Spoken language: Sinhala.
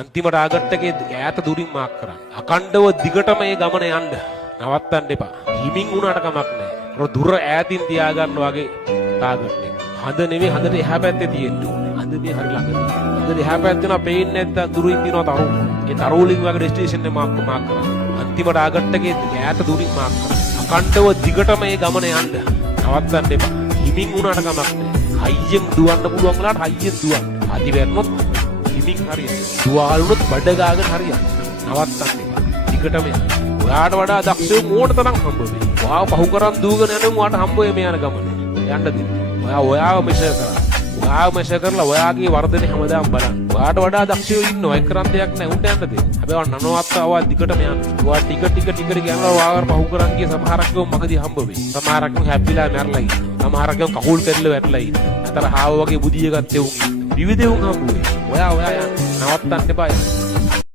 අන්තිම ටාගට් එකේ ඈත දුරින් මාක් කරන්න. අකණ්ඩව දිගටම මේ ගමන යන්න. නවත්තන්න එපා. හිමින් වුණාට කමක් නැහැ. අර දුර ඈතින් තියාගන්න වගේ ටාගට් එක. හඳ නෙමෙයි හඳට එහා පැත්තේ තියෙන්න ඕනේ. හඳ මේ හරි ළඟ. හඳට එහා පැත්තේ නා පේන්නේ නැත්නම් දුරින් දිනවා තරු. ඒ තරුවලින් වගේ ඩෙස්ටිනේෂන් එක මාක් කරන්න. අන්තිම ටාගට් එකේ ඈත දුරින් මාක් කරන්න. අකණ්ඩව දිගටම මේ ගමන යන්න. නවත්තන්න එපා. හිමින් වුණාට කමක් නැහැ. හයියෙන් දුවන්න පුළුවන් වෙලාවට හයියෙන් දුවන්න. අදි වැටුනොත් හිමින් හරියට. දුවාලුනොත් බඩ ගාගෙන හරියට. නවත්තන්න එපා. දිගටම යන්න. ඔයාට වඩා දක්ෂයෝ මෝඩ තරම් හම්බ වෙයි. ඔයාව පහු කරන් දූගෙන යනම ඔයාට හම්බ වෙයි මේ යන ගමනේ. යන්න දෙන්න. ඔයාව මෙෂර් කරා. ඔයාව මෙෂර් කරලා ඔයාගේ වර්ධනේ හැමදාම බලන්න. ඔයාට වඩා දක්ෂයෝ ඉන්නවා. ඒක කරන් දෙයක් නැහැ. උන්ට යන්න දෙන්න. හැබැයි නනවත් ආවා දිගටම යන්න. ඔයා ටික ගියනවා ඔයාව පහු කරන් ගිය සමහරක් ගෝ මගදී හම්බ වෙයි. සමහරක් හැප්පිලා මැරලා ඉන්නවා. සමහරක් ගෝ කකුල් පෙරල වැටලා ඉන්නවා. අතර හාව වගේ බුදිය ගත්තේ උන්. විවිධ උන් හම්බ වෙයි. ඔයා යන්න. නවත්තන්න එපා.